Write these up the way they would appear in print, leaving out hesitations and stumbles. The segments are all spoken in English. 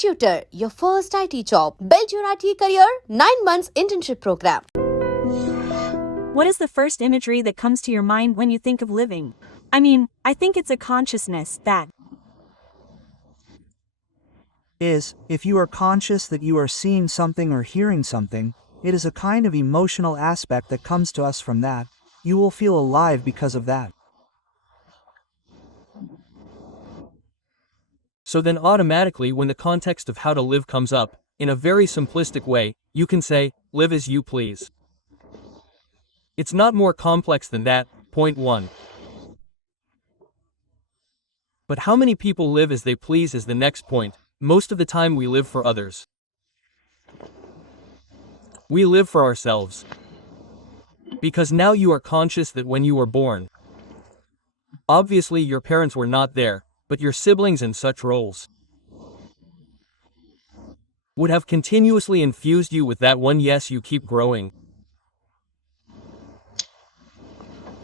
Tutor, your first IT job. Build your IT career, 9 months internship program. What is the first imagery that comes to your mind when you think of living? I think it's a consciousness that If you are conscious that you are seeing something or hearing something, it is a kind of emotional aspect that comes to us from that. You will feel alive because of that. So then automatically when the context of how to live comes up, in a very simplistic way, you can say, live as you please. It's not more complex than that, point 1. But how many people live as they please is the next point. Most of the time we live for others. We live for ourselves. Because now you are conscious that when you were born, obviously your parents were not there, but your siblings and such roles would have continuously infused you with that one yes you keep growing.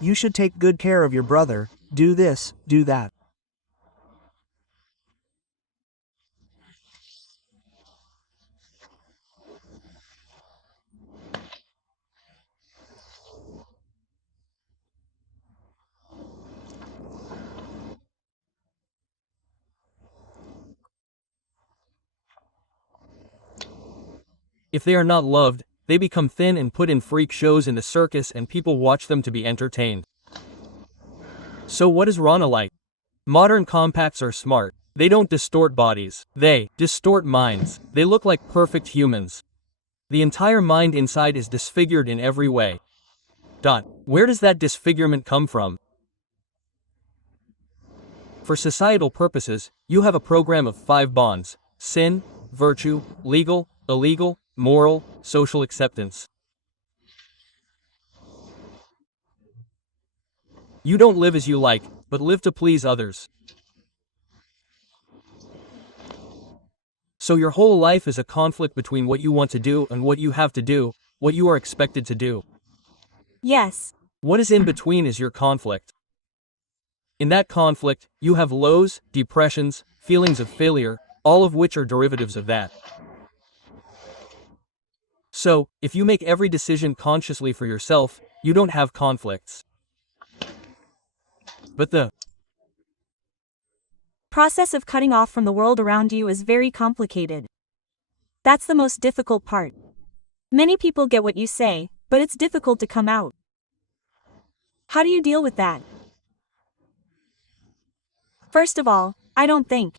You should take good care of your brother, do this, do that. If they are not loved, they become thin and put in freak shows in the circus and people watch them to be entertained. So what is Rana like? Modern compacts are smart. They don't distort bodies. They distort minds. They look like perfect humans. The entire mind inside is disfigured in every way. Where does that disfigurement come from? For societal purposes, you have a program of 5 bonds: sin, virtue, legal, illegal, moral, social acceptance. You don't live as you like, but live to please others. So your whole life is a conflict between what you want to do and what you have to do, what you are expected to do. yes. What is in between is your conflict. In that conflict, you have lows, depressions, feelings of failure, all of which are derivatives of that. So, if you make every decision consciously for yourself, you don't have conflicts. But the Process of cutting off from the world around you is very complicated. That's the most difficult part. Many people get what you say, but it's difficult to come out. How do you deal with that? First of all, I don't think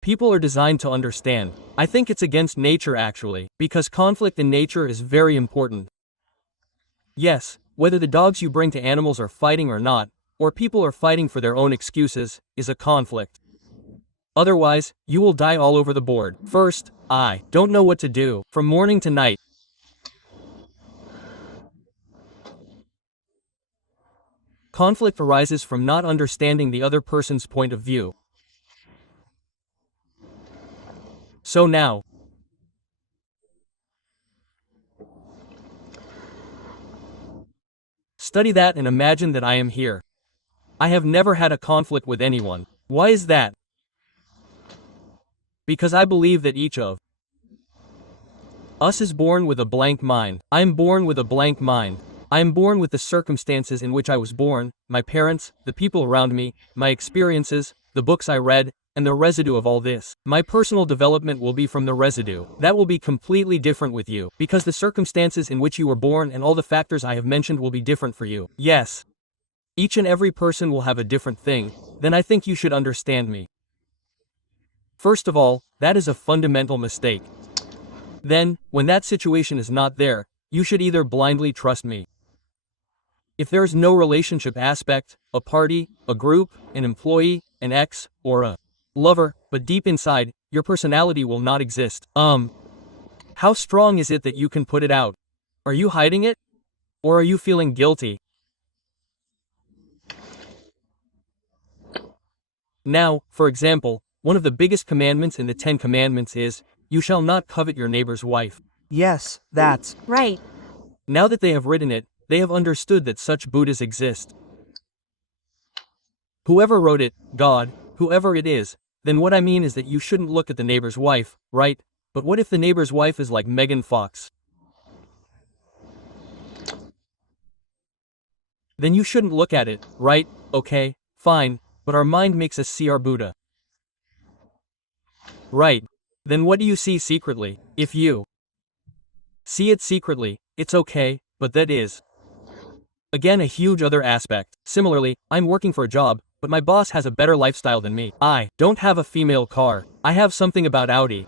people are designed to understand. I think it's against nature actually, because conflict in nature is very important. Yes, whether the dogs you bring to animals are fighting or not, or people are fighting for their own excuses, is a conflict. Otherwise, you will die all over the board. First, I don't know what to do, from morning to night. Conflict arises from not understanding the other person's point of view. So now, study that and imagine that I am here. I have never had a conflict with anyone. Why is that? Because I believe that each of us is born with a blank mind. I am born with a blank mind. I am born with the circumstances in which I was born, my parents, the people around me, my experiences, the books I read, and the residue of all this. My personal development will be from the residue. That will be completely different with you, because the circumstances in which you were born and all the factors I have mentioned will be different for you. Yes. Each and every person will have a different thing, then I think you should understand me. First of all, that is a fundamental mistake. Then, when that situation is not there, you should either blindly trust me. If there is no relationship aspect, a party, a group, an employee, an ex, or a lover, but deep inside, your personality will not exist. How strong is it that you can put it out? Are you hiding it? Or are you feeling guilty? Now, for example, one of the biggest commandments in the 10 Commandments is, you shall not covet your neighbor's wife. Yes, that's right. Now that they have written it, they have understood that such Buddhas exist. Whoever wrote it, God, whoever it is, then what I mean is that you shouldn't look at the neighbor's wife, right? But what if the neighbor's wife is like Megan Fox? Then you shouldn't look at it, right? Okay, fine, but our mind makes us see our Buddha. Right. Then what do you see secretly? If you see it secretly, it's okay, but that is, again, a huge other aspect. Similarly, I'm working for a job, but my boss has a better lifestyle than me. I don't have a female car. I have something about Audi.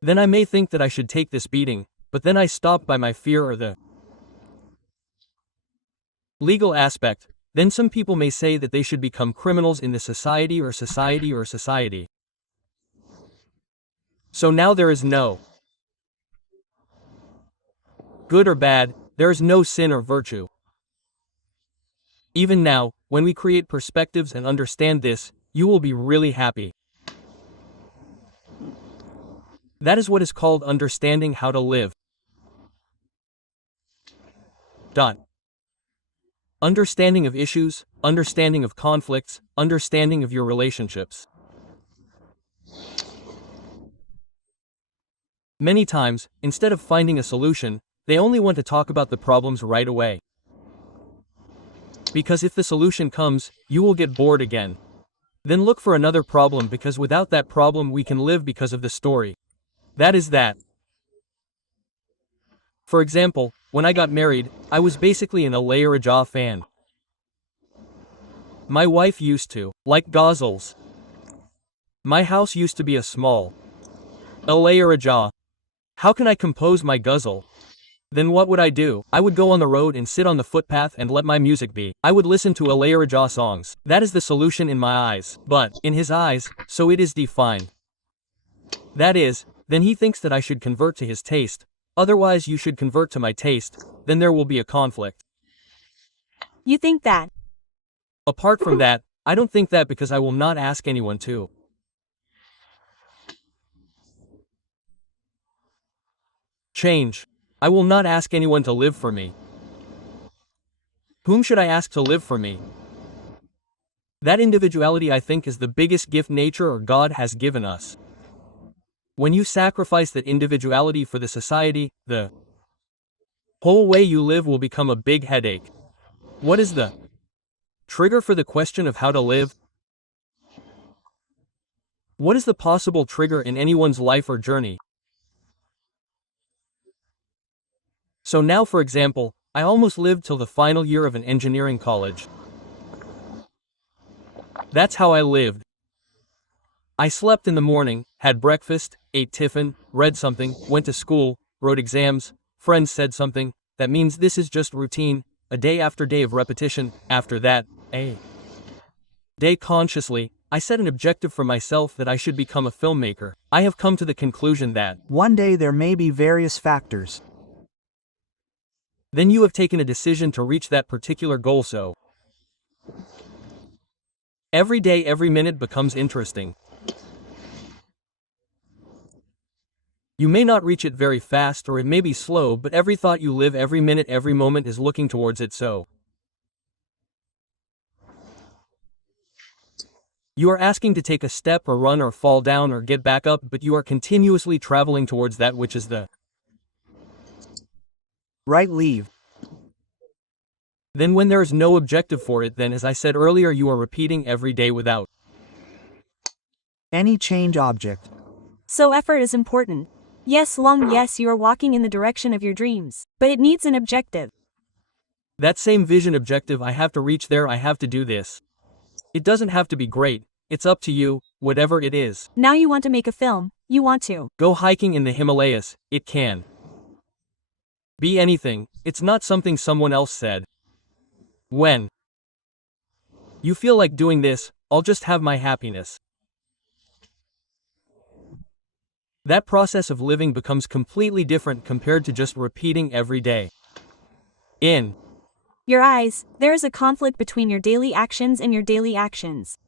Then I may think that I should take this beating, but then I stop by my fear or the legal aspect. Then some people may say that they should become criminals in the society or society or society. So now there is no good or bad, there is no sin or virtue. Even now, when we create perspectives and understand this, you will be really happy. That is what is called understanding how to live. Understanding of issues, understanding of conflicts, understanding of your relationships. Many times, instead of finding a solution, they only want to talk about the problems right away. Because if the solution comes, you will get bored again. Then look for another problem, because without that problem we can live because of the story. That is that. For example, when I got married, I was basically an Rgv fan. My wife used to like Gozzles. My house used to be a small Rgv. How can I compose my guzzle? Then what would I do? I would go on the road and sit on the footpath and let my music be. I would listen to Rgv songs. That is the solution in my eyes. But, in his eyes, so it is defined. That is, then he thinks that I should convert to his taste. Otherwise you should convert to my taste, then there will be a conflict. You think that? Apart from that, I don't think that, because I will not ask anyone to change. I will not ask anyone to live for me. Whom should I ask to live for me? That individuality, I think, is the biggest gift nature or God has given us. When you sacrifice that individuality for the society, the whole way you live will become a big headache. What is the trigger for the question of how to live? What is the possible trigger in anyone's life or journey? So now, for example, I almost lived till the final year of an engineering college. That's how I lived. I slept in the morning, had breakfast, ate tiffin, read something, went to school, wrote exams, friends said something. That means this is just routine, a day after day of repetition. After that, a day consciously, I set an objective for myself that I should become a filmmaker. I have come to the conclusion that One day there may be various factors. Then you have taken a decision to reach that particular goal, so every day, every minute becomes interesting. You may not reach it very fast, or it may be slow, but every thought you live, every minute, every moment is looking towards it, so you are asking to take a step or run or fall down or get back up, but you are continuously traveling towards that which is the Right leave. Then when there is no objective for it, then as I said earlier, you are repeating every day without Any change object. So effort is important. Yes, you are walking in the direction of your dreams, but it needs an objective. that same vision objective. I have to reach there, I have to do this. It doesn't have to be great, it's up to you, whatever it is. Now you want to make a film, you want to Go hiking in the Himalayas, it can be anything, it's not something someone else said. When you feel like doing this, I'll just have my happiness. That process of living becomes completely different compared to just repeating every day. In your eyes, there is a conflict between your daily actions and your daily actions.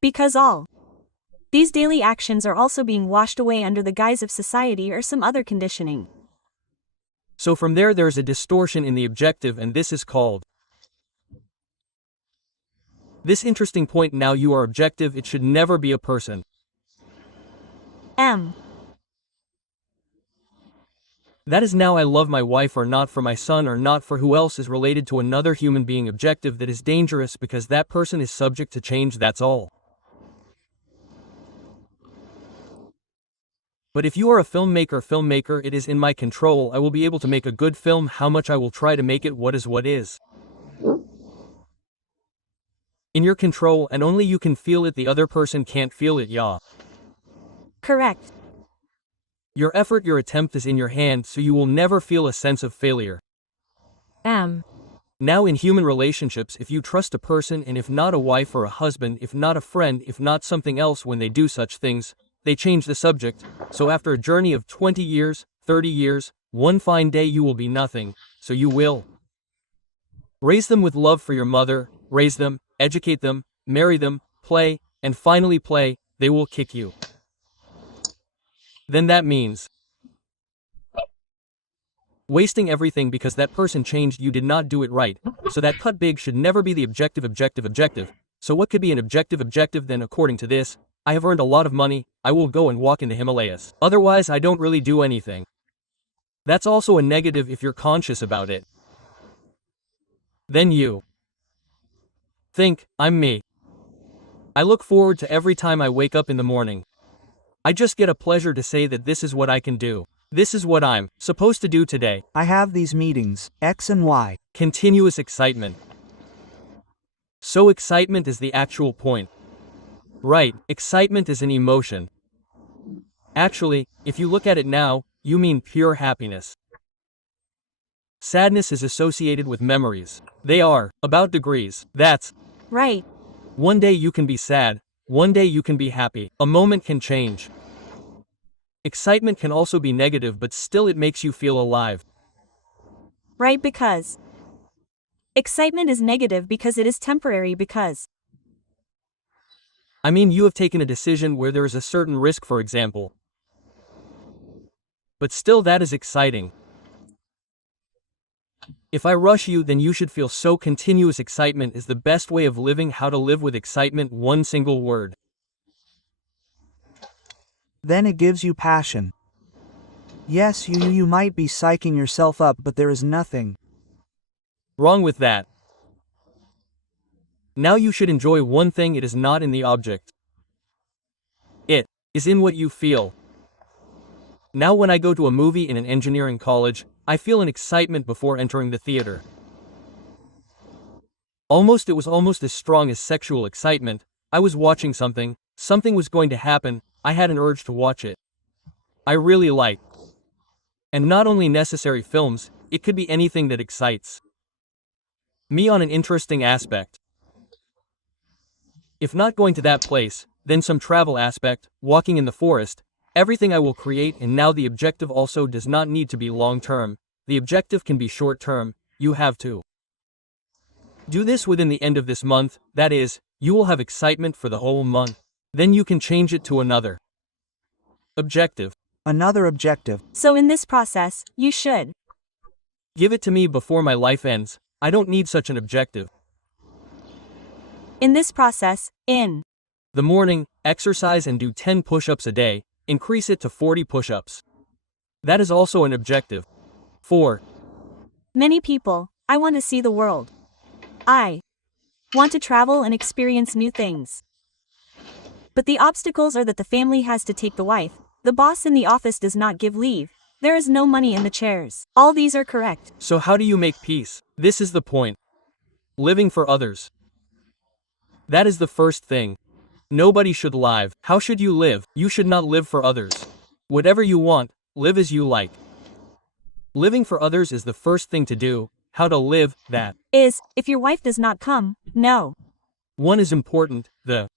Because all these daily actions are also being washed away under the guise of society or some other conditioning. So from there is a distortion in the objective, and this is called This interesting point. Now you are objective, it should never be a person. M. That is now I love my wife or not for my son or not for who else is related to another human being. Objective, that is dangerous because that person is subject to change, that's all. But if you are a filmmaker, it is in my control. I will be able to make a good film. How much I will try to make it, what is. In your control, and only you can feel it, the other person can't feel it, yeah. Correct. Your effort, your attempt is in your hand, so you will never feel a sense of failure. M. Now in human relationships, if you trust a person, and if not a wife or a husband, if not a friend, if not something else, when they do such things, they change the subject. So after a journey of 20 years, 30 years, one fine day you will be nothing, so you will raise them with love for your mother, raise them, educate them, marry them, play, and finally play, they will kick you. Then that means wasting everything because that person changed, you did not do it right. So that cut big should never be the objective. So what could be an objective then? According to this, I have earned a lot of money, I will go and walk in the Himalayas. Otherwise I don't really do anything. That's also a negative if you're conscious about it. Then you think, I'm me. I look forward to every time I wake up in the morning. I just get a pleasure to say that this is what I can do. This is what I'm supposed to do today. I have these meetings, X and Y. Continuous excitement. So excitement is the actual point. Right, excitement is an emotion. Actually, if you look at it now, you mean pure happiness. Sadness is associated with memories. They are about degrees. That's Right. one day you can be sad, one day you can be happy. A moment can change. Excitement can also be negative, but still it makes you feel alive. Right, because excitement is negative because it is temporary because I mean, you have taken a decision where there is a certain risk, for example. But still that is exciting. If I rush you, then you should feel so. Continuous excitement is the best way of living. How to live with excitement, one single word. Then it gives you passion. Yes, you might be psyching yourself up, but there is nothing wrong with that. Now you should enjoy one thing, it is not in the object. It is in what you feel. Now when I go to a movie in an engineering college, I feel an excitement before entering the theater. It was almost as strong as sexual excitement. I was watching something was going to happen, I had an urge to watch it. I really like. And not only necessary films, it could be anything that excites me on an interesting aspect. If not going to that place, then some travel aspect, walking in the forest, everything I will create. And now the objective also does not need to be long-term, the objective can be short-term. You have to do this within the end of this month, that is, you will have excitement for the whole month. Then you can change it to another objective. Another objective. so in this process, you should Give it to me before my life ends. I don't need such an objective. in this process, in The morning, exercise and do 10 push-ups a day, increase it to 40 push-ups. That is also an objective. 4. many people, I want to see the world. I want to travel and experience new things. But the obstacles are that the family has to take the wife, the boss in the office does not give leave, there is no money in the chairs. All these are correct. So how do you make peace? This is the point. Living for others. That is the first thing. Nobody should live. How should you live? You should not live for others. Whatever you want, live as you like. Living for others is the first thing to do. How to live, that Is, if your wife does not come, no. one is important. The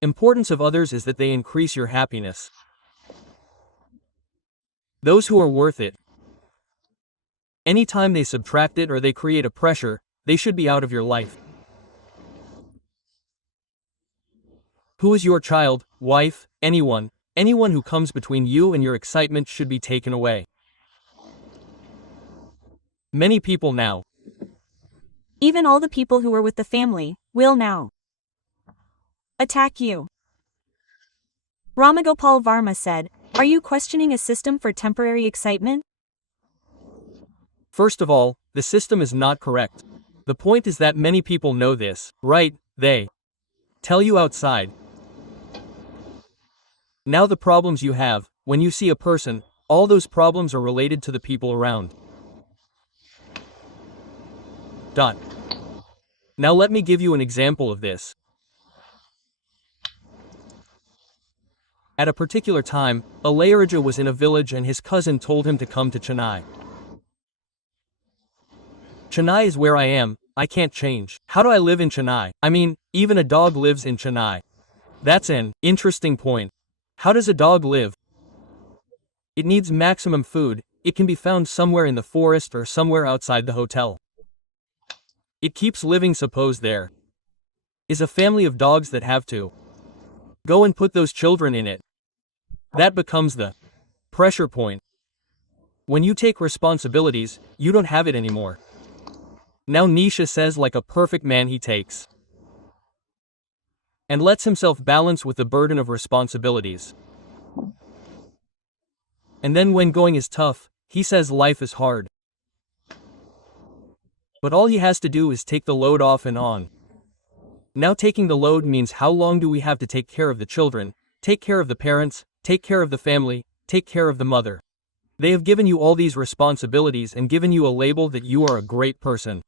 importance of others is that they increase your happiness. Those who are worth it. Anytime they subtract it or they create a pressure, they should be out of your life. Who is your child, wife, anyone who comes between you and your excitement should be taken away. Many people now Even all the people who were with the family will now attack you. Gopal Varma said, "Are you questioning a system for temporary excitement?" First of all, the system is not correct. The point is that many people know this, right? They tell you outside. Now the problems you have, when you see a person, all those problems are related to the people around. Dot. Now let me give you an example of this. At a particular time, Rgv was in a village and his cousin told him to come to Chennai. Chennai is where I am, I can't change. How do I live in Chennai? I mean, even a dog lives in Chennai. That's an interesting point. How does a dog live? It needs maximum food, it can be found somewhere in the forest or somewhere outside the hotel. It keeps living. Suppose there is a family of dogs that have to go and put those children in it. That becomes the pressure point. When you take responsibilities, you don't have it anymore. Now Nisha says like a perfect man he takes and lets himself balance with the burden of responsibilities. And then when going is tough, he says life is hard. But all he has to do is take the load off and on. Now taking the load means how long do we have to take care of the children, take care of the parents, take care of the family, take care of the mother. They have given you all these responsibilities and given you a label that you are a great person.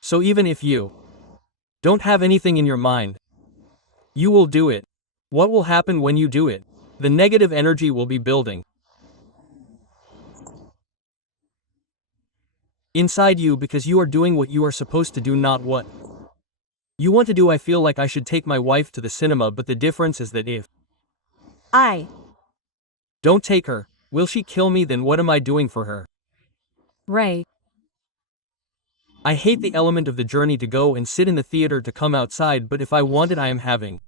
So even if you don't have anything in your mind, you will do it. What will happen when you do it? The negative energy will be building inside you because you are doing what you are supposed to do, not what you want to do. I feel like I should take my wife to the cinema, but the difference is that if I don't take her, will she kill me? Then what am I doing for her? right. I hate the element of the journey to go and sit in the theater to come outside, but if I want it, I am having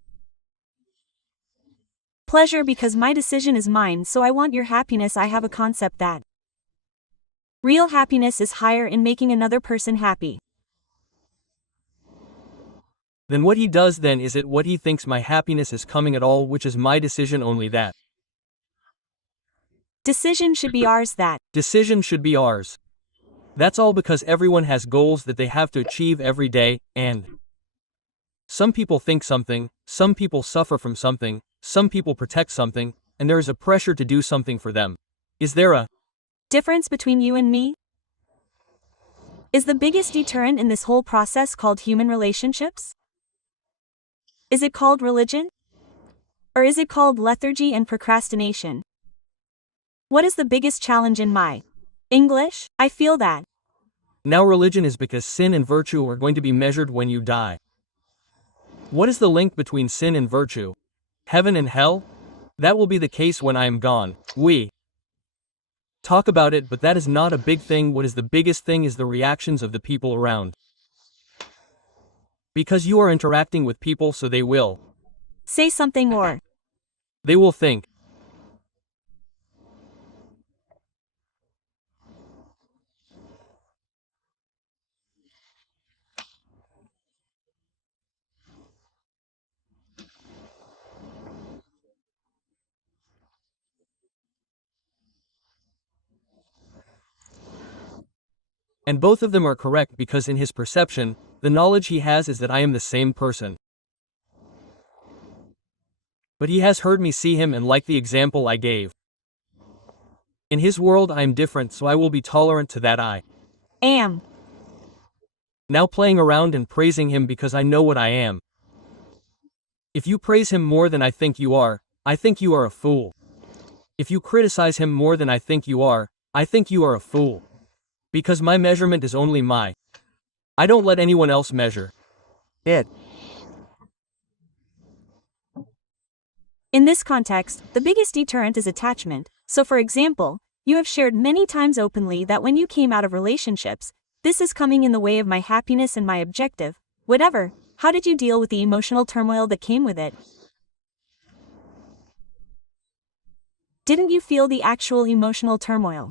Pleasure because my decision is mine, so I want your happiness. I have a concept that real happiness is higher in making another person happy. Then what he does then is it what he thinks my happiness is coming at all, which is my decision, only that Decision should be ours. That decision should be ours. That's all because everyone has goals that they have to achieve every day, and some people think something, some people suffer from something, some people protect something, and there is a pressure to do something for them. Is there a difference between you and me? Is the biggest deterrent in this whole process called human relationships? Is it called religion? Or is it called lethargy and procrastination? What is the biggest challenge in my English? I feel that. Now religion is because sin and virtue are going to be measured when you die. What is the link between sin and virtue? Heaven and hell? That will be the case when I am gone. We talk about it, but that is not a big thing. What is the biggest thing is the reactions of the people around. Because you are interacting with people, so they will say something more. They will think. And both of them are correct because in his perception, the knowledge he has is that I am the same person. But he has heard me see him and like the example I gave. In his world I am different, so I will be tolerant to that. I am now playing around and praising him because I know what I am. If you praise him more than I think you are a fool. If you criticize him more than I think you are a fool. Because my measurement is only my. I don't let anyone else measure it. In this context, the biggest deterrent is attachment. So for example, you have shared many times openly that when you came out of relationships, this is coming in the way of my happiness and my objective, whatever. How did you deal with the emotional turmoil that came with it? Didn't you feel the actual emotional turmoil?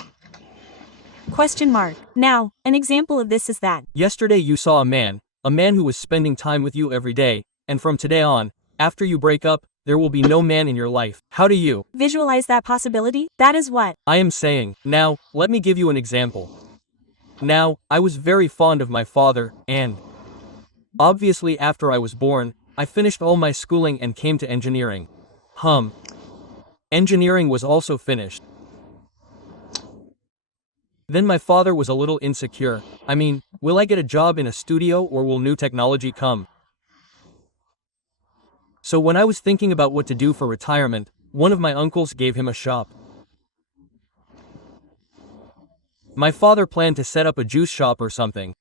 Question mark. Now, an example of this is that. Yesterday you saw a man who was spending time with you every day, and from today on, after you break up, there will be no man in your life. How do you Visualize that possibility? That is what I am saying? Now, let me give you an example. Now, I was very fond of my father, and obviously after I was born, I finished all my schooling and came to engineering. Engineering was also finished. Then my father was a little insecure. I mean, will I get a job in a studio or will new technology come? So when I was thinking about what to do for retirement, one of my uncles gave him a shop. My father planned to set up a juice shop or something.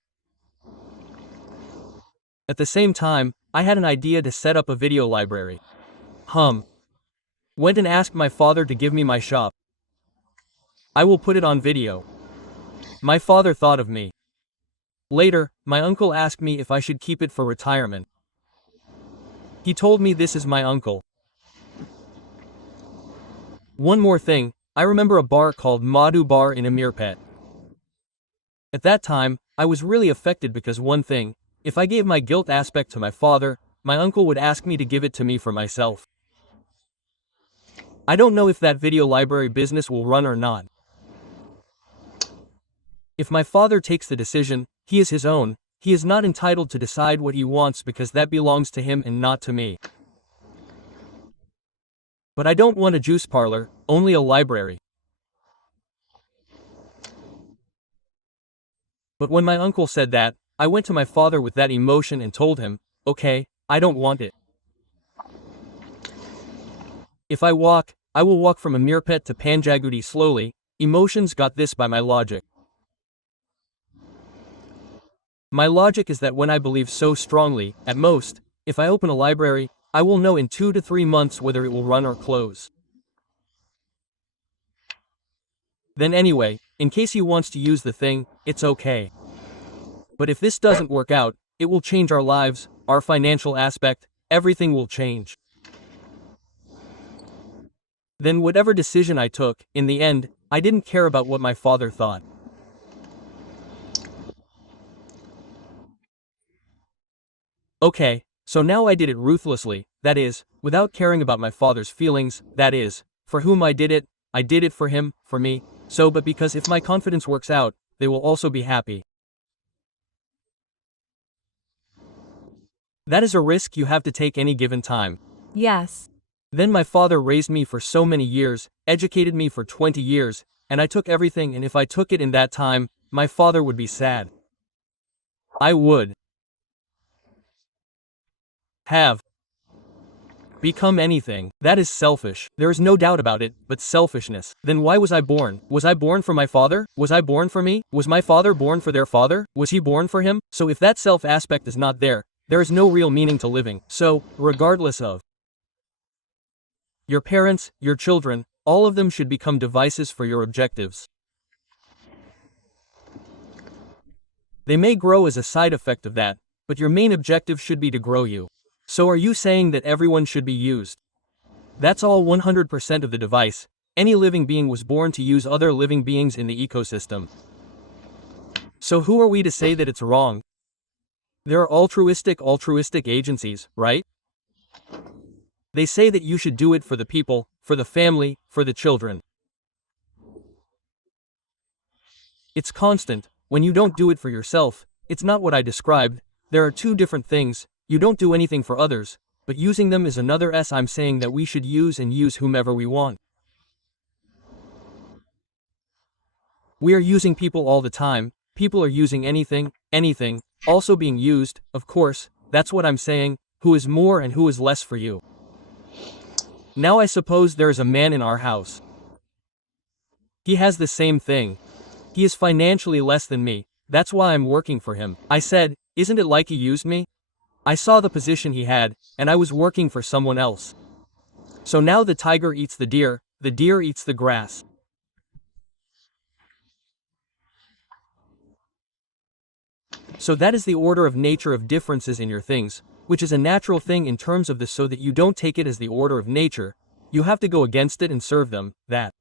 At the same time, I had an idea to set up a video library. Went and asked my father to give me my shop. I will put it on video. My father thought of me. Later, my uncle asked me if I should keep it for retirement. He told me this is my uncle. One more thing, I remember a bar called Madhu Bar in Amirpet. At that time, I was really affected because one thing, if I gave my guilt aspect to my father, my uncle would ask me to give it to me for myself. I don't know if that video library business will run or not. If my father takes the decision, he is his own, he is not entitled to decide what he wants because that belongs to him and not to me. But I don't want a juice parlor, only a library. But when my uncle said that, I went to my father with that emotion and told him, okay, I don't want it. If I walk, I will walk from Amirpet to Panjagudi slowly. Emotions got this by my logic. My logic is that when I believe so strongly, at most, if I open a library, I will know in 2 to 3 months whether it will run or close. Then anyway, in case he wants to use the thing, it's okay. But if this doesn't work out, it will change our lives, our financial aspect, everything will change. Then whatever decision I took, in the end, I didn't care about what my father thought. Okay, so now I did it ruthlessly, that is, without caring about my father's feelings, that is, for whom I did it for him, for me, so but because if my confidence works out, they will also be happy. That is a risk you have to take any given time. yes. Then my father raised me for so many years, educated me for 20 years, and I took everything, and if I took it in that time, my father would be sad. I would have become anything. That is selfish. There is no doubt about it, but selfishness. Then why was I born? Was I born for my father? Was I born for me? Was my father born for their father? Was he born for him? So if that self aspect is not there, there is no real meaning to living. So, regardless of your parents, your children, all of them should become devices for your objectives. They may grow as a side effect of that, but your main objective should be to grow you. So are you saying that everyone should be used? That's all 100% of the device. Any living being was born to use other living beings in the ecosystem. So who are we to say that it's wrong? There are altruistic agencies, right? They say that you should do it for the people, for the family, for the children. It's constant. When you don't do it for yourself, it's not what I described. There are two different things. You don't do anything for others, but using them is another. I'm saying that we should use and use whomever we want. We are using people all the time. People are using anything, also being used, of course, that's what I'm saying, who is more and who is less for you. Now I suppose there is a man in our house. He has the same thing. He is financially less than me, that's why I'm working for him. I said, isn't it like he used me? I saw the position he had, and I was working for someone else. So now the tiger eats the deer eats the grass. So that is the order of nature of differences in your things, which is a natural thing in terms of this, so that you don't take it as the order of nature, you have to go against it and serve them, that.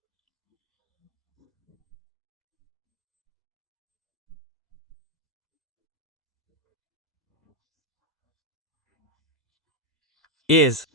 is